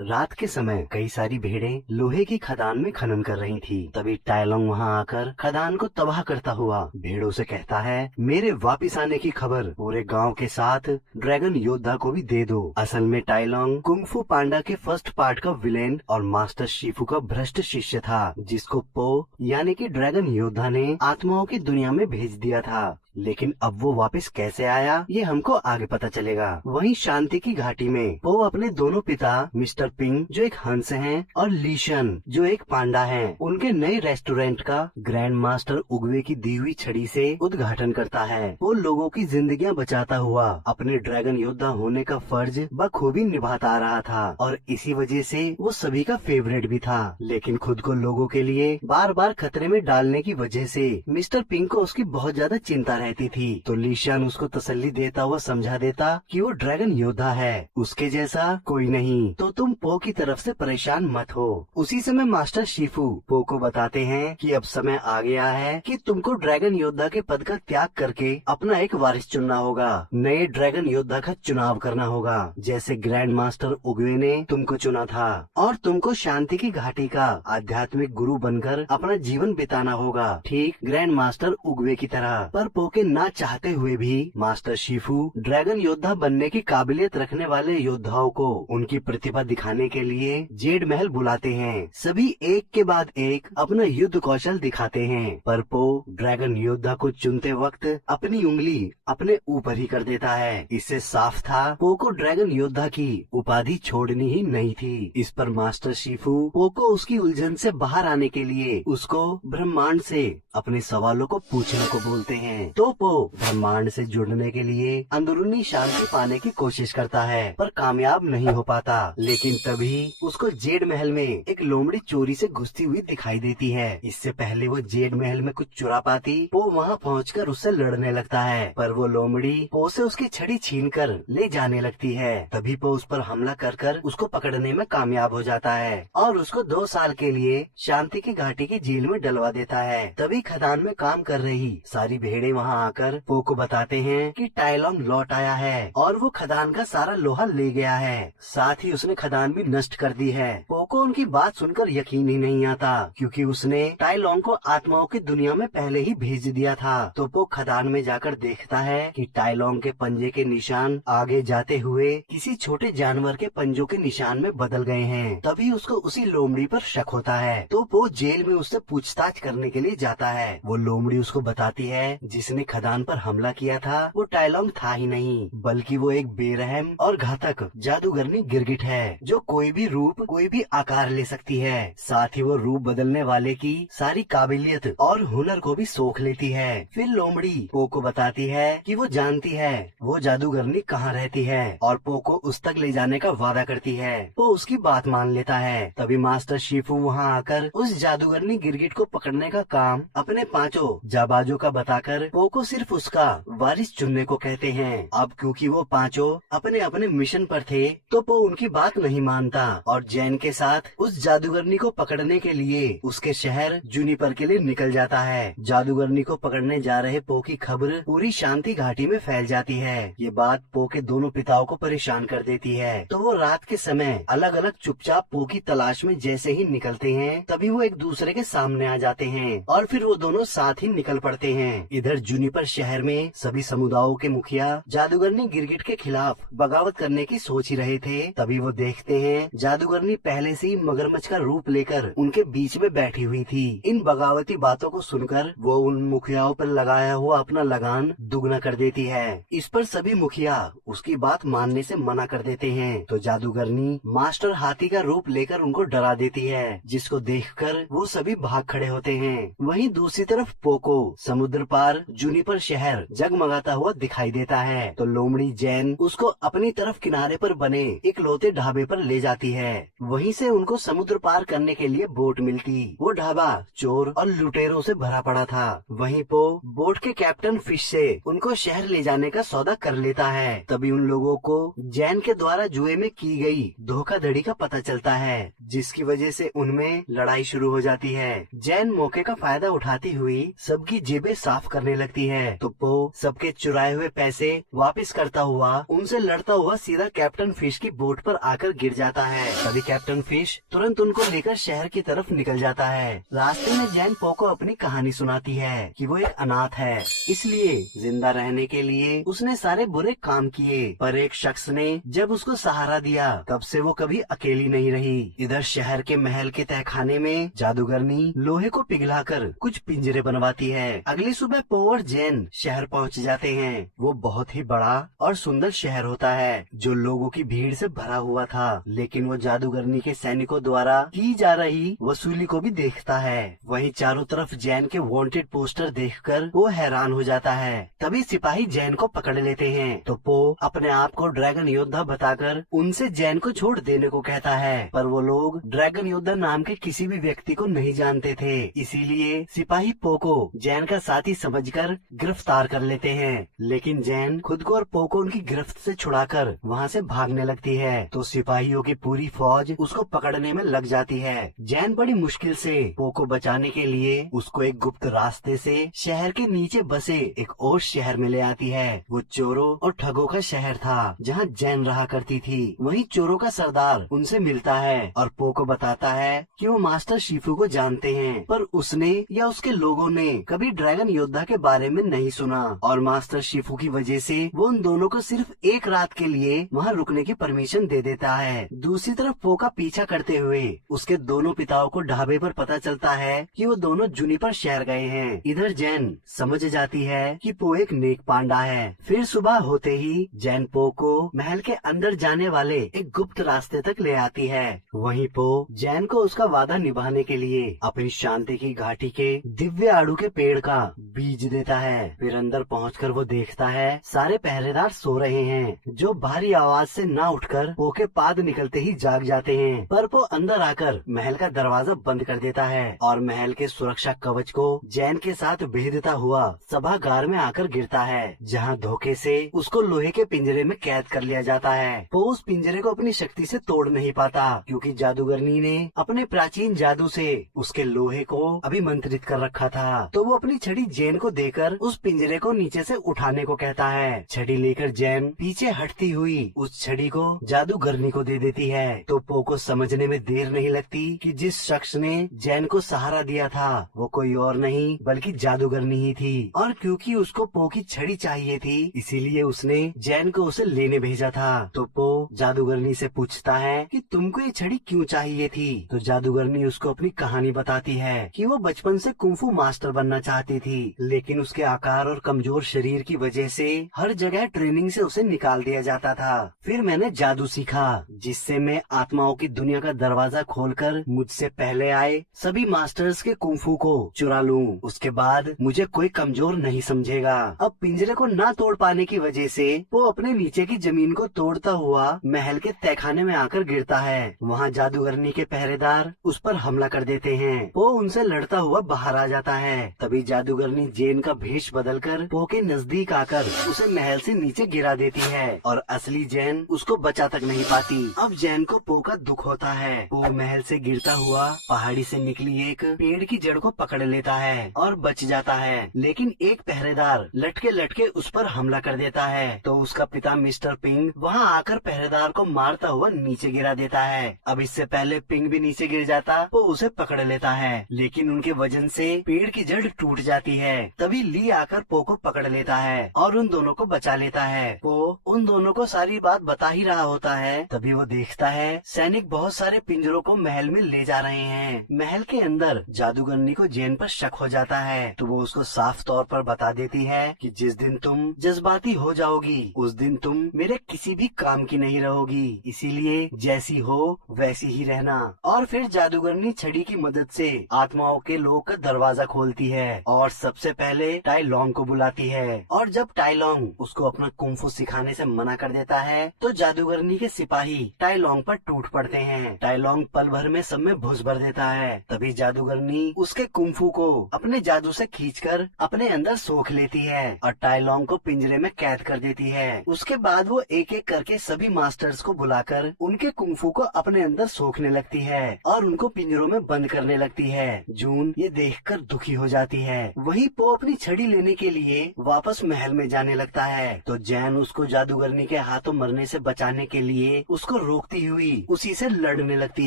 रात के समय कई सारी भेड़ें लोहे की खदान में खनन कर रही थी। तभी टाइलोंग वहां आकर खदान को तबाह करता हुआ भेड़ों से कहता है, मेरे वापिस आने की खबर पूरे गांव के साथ ड्रैगन योद्धा को भी दे दो। असल में टाइलोंग कुंग-फू पांडा के फर्स्ट पार्ट का विलेन और मास्टर शिफू का भ्रष्ट शिष्य था, जिसको पो यानी कि ड्रैगन योद्धा ने आत्माओं की दुनिया में भेज दिया था। लेकिन अब वो वापस कैसे आया, ये हमको आगे पता चलेगा। वहीं शांति की घाटी में पो अपने दोनों पिता मिस्टर पिंग जो एक हंस हैं और लीशन जो एक पांडा हैं, उनके नए रेस्टोरेंट का ग्रैंड मास्टर उगवे की दी हुई छड़ी से उद्घाटन करता है। वो लोगों की जिंदगियां बचाता हुआ अपने ड्रैगन योद्धा होने का फर्ज बखूबी निभाता रहा था और इसी वजह से वो सभी का फेवरेट भी था। लेकिन खुद को लोगों के लिए बार बार खतरे में डालने की वजह से मिस्टर पिंग को उसकी बहुत ज्यादा चिंता रहती थी। तो लीशान उसको तसल्ली देता हुआ समझा देता कि वो ड्रैगन योद्धा है, उसके जैसा कोई नहीं, तो तुम पो की तरफ से परेशान मत हो। उसी समय मास्टर शिफू पो को बताते हैं कि अब समय आ गया है कि तुमको ड्रैगन योद्धा के पद का त्याग करके अपना एक वारिस चुनना होगा, नए ड्रैगन योद्धा का चुनाव करना होगा, जैसे ग्रैंड मास्टर उगवे ने तुमको चुना था। और तुमको शांति की घाटी का आध्यात्मिक गुरु बनकर अपना जीवन बिताना होगा, ठीक ग्रैंड मास्टर उगवे की तरह। पर पो के ना चाहते हुए भी मास्टर शिफू ड्रैगन योद्धा बनने की काबिलियत रखने वाले योद्धाओं को उनकी प्रतिभा दिखाने के लिए जेड महल बुलाते हैं। सभी एक के बाद एक अपना युद्ध कौशल दिखाते हैं, पर पो ड्रैगन योद्धा को चुनते वक्त अपनी उंगली अपने ऊपर ही कर देता है। इससे साफ था पो को ड्रैगन योद्धा की उपाधि छोड़नी ही नहीं थी। इस पर मास्टर शिफू पो को उसकी उलझन से बाहर आने के लिए उसको ब्रह्मांड से अपने सवालों को पूछने को बोलते हैं। तो पो ब्रह्मांड से जुड़ने के लिए अंदरूनी शांति पाने की कोशिश करता है, पर कामयाब नहीं हो पाता। लेकिन तभी उसको जेड महल में एक लोमड़ी चोरी से घुसती हुई दिखाई देती है। इससे पहले वो जेड महल में कुछ चुरा पाती, पो वहाँ पहुंचकर उससे लड़ने लगता है, पर वो लोमड़ी पो से उसकी छड़ी छीनकर ले जाने लगती है। तभी पो उस पर हमला कर उसको पकड़ने में कामयाब हो जाता है और उसको 2 साल के लिए शांति की घाटी की जेल में डलवा देता है। तभी खदान में काम कर रही सारी भेड़ें वहाँ आकर पो को बताते हैं कि टाइलोंग लौट आया है और वो खदान का सारा लोहा ले गया है, साथ ही उसने खदान भी नष्ट कर दी है। पो को उनकी बात सुनकर यकीन ही नहीं आता, क्योंकि उसने टाइलोंग को आत्माओं की दुनिया में पहले ही भेज दिया था। तो पो खदान में जाकर देखता है कि टाइलोंग के पंजे के निशान आगे जाते हुए किसी छोटे जानवर के पंजों के निशान में बदल गए हैं। तभी उसको उसी लोमड़ी पर शक होता है, तो पो जेल में उससे पूछताछ करने के लिए जाता है। वो लोमड़ी उसको बताती है जिसने खदान पर हमला किया था वो टाइलोंग था ही नहीं, बल्कि वो एक बेरहम और घातक जादूगरनी गिरगिट है, जो कोई भी रूप कोई भी आकार ले सकती है। साथ ही वो रूप बदलने वाले की सारी काबिलियत और हुनर को भी सोख लेती है। फिर लोमड़ी पो को बताती है कि वो जानती है वो जादूगरनी कहाँ रहती है और पो को उस तक ले जाने का वादा करती है। पो उसकी बात मान लेता है। तभी मास्टर शिफू वहाँ आकर उस जादूगरनी गिरगिट को पकड़ने का काम अपने 5 जाबाजों का बताकर पो को सिर्फ उसका वारिस चुनने को कहते हैं। अब क्योंकि वो 5 अपने अपने मिशन पर थे, तो पो उनकी बात नहीं मानता और जैन के साथ उस जादूगरनी को पकड़ने के लिए उसके शहर जूनिपर के लिए निकल जाता है। जादूगरनी को पकड़ने जा रहे पो की खबर पूरी शांति घाटी में फैल जाती है। ये बात पो के दोनों पिताओं को परेशान कर देती है, तो वो रात के समय अलग अलग चुपचाप पो की तलाश में जैसे ही निकलते हैं, तभी वो एक दूसरे के सामने आ जाते हैं और फिर वो दोनों साथ ही निकल पड़ते हैं। इधर जूनिपर शहर में सभी समुदायों के मुखिया जादूगरनी गिरगिट के खिलाफ बगावत करने की सोच ही रहे थे। तभी वो देखते हैं जादूगरनी पहले से ही मगरमच्छ का रूप लेकर उनके बीच में बैठी हुई थी। इन बगावती बातों को सुनकर वो उन मुखियाओं पर लगाया हुआ अपना लगान दुगना कर देती है। इस पर सभी मुखिया उसकी बात मानने से मना कर देते हैं, तो जादूगरनी मास्टर हाथी का रूप लेकर उनको डरा देती है, जिसको देखकर वो सभी भाग खड़े होते हैं। वहीं दूसरी तरफ पोको समुद्र पार जूनिपर शहर जगमगाता हुआ दिखाई देता है, तो लोमड़ी जैन उसको अपनी तरफ किनारे पर बने एक लोते ढाबे पर ले जाती है। वहीं से उनको समुद्र पार करने के लिए बोट मिलती। वो ढाबा चोर और लुटेरों से भरा पड़ा था। वहीं पो बोट के कैप्टन फिश से उनको शहर ले जाने का सौदा कर लेता है। तभी उन लोगों को जैन के द्वारा जुए में की गई धोखाधड़ी का पता चलता है, जिसकी वजह से उनमें लड़ाई शुरू हो जाती है। जैन मौके का फायदा उठाती हुई सबकी जेबें साफ करने लगती है, तो पो सबके चुराए हुए पैसे वापस करता हुआ उनसे लड़ता हुआ सीधा कैप्टन फिश की बोट पर आकर गिर जाता है। तभी कैप्टन फिश तुरंत उनको लेकर शहर की तरफ निकल जाता है। रास्ते में जैन पो को अपनी कहानी सुनाती है कि वो एक अनाथ है, इसलिए जिंदा रहने के लिए उसने सारे बुरे काम किए, पर एक शख्स ने जब उसको सहारा दिया तब से वो कभी अकेली नहीं रही। इधर शहर के महल के तहखाने में जादूगरनी लोहे को पिघलाकर कुछ पिंजरे बनवाती है। अगली सुबह पो और जैन शहर पहुंच जाते हैं। वो बहुत ही बड़ा और सुंदर शहर होता है जो लोगों की भीड़ से भरा हुआ था, लेकिन वो जादूगरनी के सैनिकों द्वारा की जा रही वसूली को भी देखता है। वहीं चारों तरफ जैन के वांटेड पोस्टर देखकर वो हैरान हो जाता है। तभी सिपाही जैन को पकड़ लेते हैं, तो पो अपने आप को ड्रैगन योद्धा बताकर उनसे जैन को छोड़ देने को कहता है, पर वो लोग ड्रैगन योद्धा नाम के किसी भी व्यक्ति को नहीं जानते थे। इसीलिए सिपाही पो को जैन का साथी समझकर गिरफ्तार कर लेते हैं। लेकिन जैन खुद को और पो को उनकी गिरफ्त से छुड़ाकर वहाँ से भागने लगती है, तो सिपाहियों की पूरी फौज उसको पकड़ने में लग जाती है। जैन बड़ी मुश्किल से पो को बचाने के लिए उसको एक गुप्त रास्ते से शहर के नीचे बसे एक और शहर में ले आती है। वो चोरों और ठगों का शहर था जहाँ जैन रहा करती थी। वहीं चोरों का सरदार उनसे मिलता है और पो को बताता है कि वो मास्टर शिफू को जानते हैं, पर उसने या उसके लोगों ने कभी ड्रैगन योद्धा के बारे में नहीं सुना, और मास्टर शिफू की वजह से वो उन दोनों को सिर्फ एक रात के लिए वहाँ रुकने की परमिशन दे देता है। दूसरी तरफ पो का पीछा करते हुए उसके दोनों पिताओं को ढाबे पर पता चलता है कि वो दोनों जुनिपर शहर गए हैं। इधर जैन समझ जाती है कि पो एक नेक पांडा है। फिर सुबह होते ही जैन पो को महल के अंदर जाने वाले एक गुप्त रास्ते तक ले आती है। वहीं पो जैन को उसका वादा निभाने के लिए अपनी शांति की घाटी के दिव्य आड़ू के पेड़ का बीज देता है। फिर अंदर पहुंचकर वो देखता है सारे पहरेदार सो रहे हैं, जो भारी आवाज से ना उठकर पो के पाद निकलते ही जाग जाते हैं। पर पो अंदर आकर महल का दरवाजा बंद कर देता है और महल के सुरक्षा कवच को जैन के साथ भेदता हुआ सभागार में आकर गिरता है, जहाँ धोखे से उसको लोहे के पिंजरे में कैद कर लिया जाता है। वो उस पिंजरे को अपनी शक्ति से तोड़ नहीं पाता, क्योंकि जादूगरनी ने अपने प्राचीन जादू से उसके लोहे को अभिमंत्रित कर रखा था। तो वो अपनी छड़ी जैन को देकर उस पिंजरे को नीचे से उठाने को कहता है। छड़ी लेकर जैन पीछे हटती हुई उस छड़ी को जादूगरनी को दे देती है। तो पो को समझने में देर नहीं लगती कि जिस शख्स ने जैन को सहारा दिया था वो कोई और नहीं बल्कि जादूगरनी ही थी, और क्योंकि उसको पो की छड़ी चाहिए थी इसीलिए उसने जैन को उसे लेने भेजा था। तो पो जादूगरनी से पूछता है कि तुमको ये छड़ी क्यों चाहिए थी। तो जादूगरनी उसको अपनी कहानी बताती है कि वो बचपन से कुंफू मास्टर बनना चाहती थी, लेकिन उसके आकार और कमजोर शरीर की वजह से हर जगह ट्रेनिंग से उसे निकाल दिया जाता था। फिर मैंने जादू सीखा जिससे मैं आत्माओं की दुनिया का दरवाजा खोलकर मुझसे पहले आए सभी मास्टर्स के कुंफू को चुरा लूं। उसके बाद मुझे कोई कमजोर नहीं समझेगा। अब पिंजरे को ना तोड़ पाने की वजह से वो अपने नीचे की जमीन को तोड़ता हुआ महल के तहखाने में आकर गिरता है। वहाँ जादूगरनी के पहरेदार उस पर हमला कर देते हैं। वो उनसे लड़ता हुआ बाहर आ जाता है। तभी जादूगरनी जैन का भेष बदलकर पो के नजदीक आकर उसे महल से नीचे गिरा देती है और असली जैन उसको बचा तक नहीं पाती। अब जैन को पो का दुख होता है। वो महल से गिरता हुआ पहाड़ी से निकली एक पेड़ की जड़ को पकड़ लेता है और बच जाता है, लेकिन एक पहरेदार लटके लटके उस पर हमला कर देता है। तो उसका पिता मिस्टर पिंग वहाँ आकर पहरेदार को मारता हुआ नीचे गिरा देता है। अब इससे पहले पिंग भी नीचे गिर जाता वो उसे पकड़ लेता है, लेकिन उनके वजन से पेड़ की जड़ टूट जाती है। तभी ली आकर पो को पकड़ लेता है और उन दोनों को बचा लेता है। पो उन दोनों को सारी बात बता ही रहा होता है, तभी वो देखता है सैनिक बहुत सारे पिंजरों को महल में ले जा रहे हैं। महल के अंदर जादूगरनी को जैन पर शक हो जाता है, तो वो उसको साफ तौर पर बता देती है कि जिस दिन तुम जज्बाती हो जाओगी उस दिन तुम मेरे किसी भी काम की नहीं रहोगी, इसीलिए जैसी हो वैसी ही रहना। और फिर जादूगरनी छड़ी की मदद से आत्माओं के लोक का दरवाजा खोलती है और सबसे पहले टाई लॉन्ग को बुलाती है। और जब टाई लॉन्ग उसको अपना कुंफू सिखाने से मना कर देता है तो जादूगरनी के सिपाही टाई लॉन्ग पर टूट पड़ते हैं। टाइलोंग पल भर में सब में घुस भर देता है। तभी जादूगरनी उसके कुंफू को अपने जादू से खींचकर अपने अंदर सोख लेती है और टाइलोंग को पिंजरे में कैद कर देती है। उसके बाद वो एक एक करके सभी मास्टर्स को बुलाकर उनके कुंफू को अपने अंदर सोखने लगती है और उनको पिंजरों में बंद करने लगती है। जून ये देखकर दुखी हो जाती है। वहीं पो अपनी छड़ी लेने के लिए वापस महल में जाने लगता है तो जैन उसको जादूगरनी के हाथों मरने से बचाने के लिए उसको रोकती हुई उसी से लड़ने लगती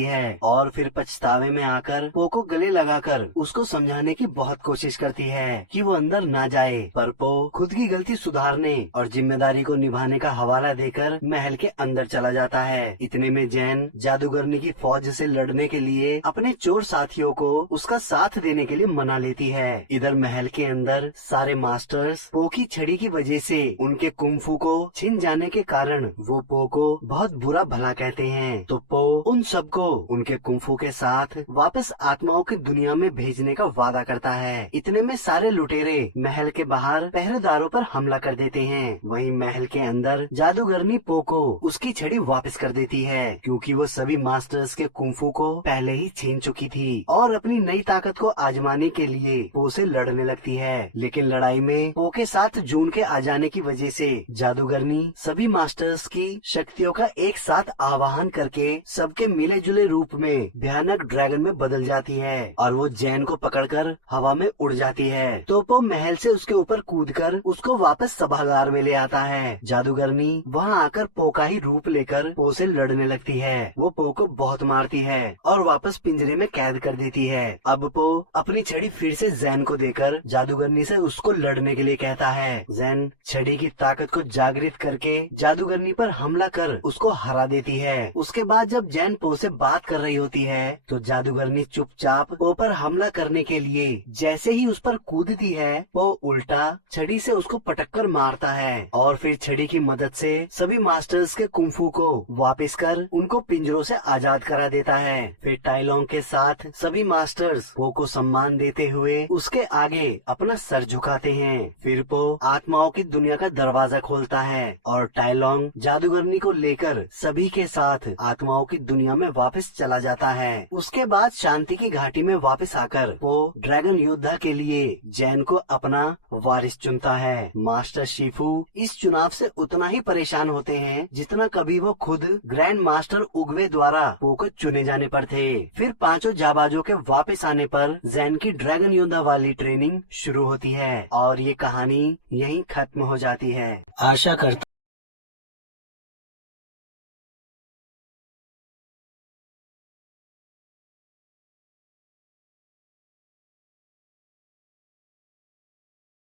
है और फिर पछतावे में आकर पो को गले लगाकर उसको समझाने की बहुत कोशिश करती है कि वो अंदर ना जाए, पर पो खुद की गलती सुधारने और जिम्मेदारी को निभाने का हवाला देकर महल के अंदर चला जाता है। इतने में जैन जादूगरनी की फौज से लड़ने के लिए अपने चोर साथियों को उसका साथ देने के लिए मना लेती है। इधर महल के अंदर सारे मास्टर्स पो की छड़ी की वजह से उनके कुंफू को छिन जाने के कारण वो पो को बहुत बुरा भला कहते हैं। तो पो उन सबको उनके कुंफू के साथ वापस आत्माओं की दुनिया में भेजने का वादा करता है। इतने में सारे लुटेरे महल के बाहर पहरेदारों पर हमला कर देते हैं। वहीं महल के अंदर जादूगरनी पो को उसकी छड़ी वापस कर देती है क्योंकि वो सभी मास्टर्स के कुंफू को पहले ही छीन चुकी थी और अपनी नई ताकत को आजमाने के लिए पो से लड़ने लगती है। लेकिन लड़ाई में पो के साथ जून के आ जाने की वजह से जादूगरनी सभी मास्टर्स की शक्तियों का एक साथ आवाहन करके सबके मिले जुले रूप में भयानक ड्रैगन में बदल जाती है और वो जैन को पकड़कर हवा में उड़ जाती है। तो पो महल से उसके ऊपर कूदकर उसको वापस सभागार में ले आता है। जादूगरनी वहाँ आकर पो का ही रूप लेकर पो से लड़ने लगती है। वो पो को बहुत मारती है और वापस पिंजरे में कैद कर देती है। अब पो अपनी छड़ी फिर से जैन को देकर जादूगरनी से उसको लड़ने के लिए कहता है। जैन छड़ी की ताकत को जागृत करके जादूगरनी पर हमला कर उसको हरा देती है। उसके बाद जब जैन पो से बात कर रही होती है तो जादूगरनी चुपचाप पो पर हमला करने के लिए जैसे ही उस पर कूदती है पो उल्टा छड़ी से उसको पटककर मारता है और फिर छड़ी की मदद से सभी मास्टर्स के कुंफू को वापस कर उनको पिंजरों से आजाद करा देता है। फिर टाइलोंग के साथ सभी मास्टर्स पो को सम्मान देते हुए उसके आगे अपना सर झुकाते हैं। फिर पो आत्माओं की दुनिया का दरवाजा खोलता है और टाइलोंग जादूगरनी को लेकर सभी के साथ आत्माओं की दुनिया में वापस चला जाता है। उसके बाद शांति की घाटी में वापस आकर पो ड्रैगन योद्धा के लिए जैन को अपना वारिस चुनता है। मास्टर शिफू इस चुनाव से उतना ही परेशान होते हैं जितना कभी वो खुद ग्रैंड मास्टर उगवे द्वारा पो को चुने जाने पर थे। फिर पांचों जाबाजों के वापस आने पर जैन की ड्रैगन योद्धा वाली ट्रेनिंग शुरू होती है और ये कहानी यहीं खत्म हो जाती है। आशा करता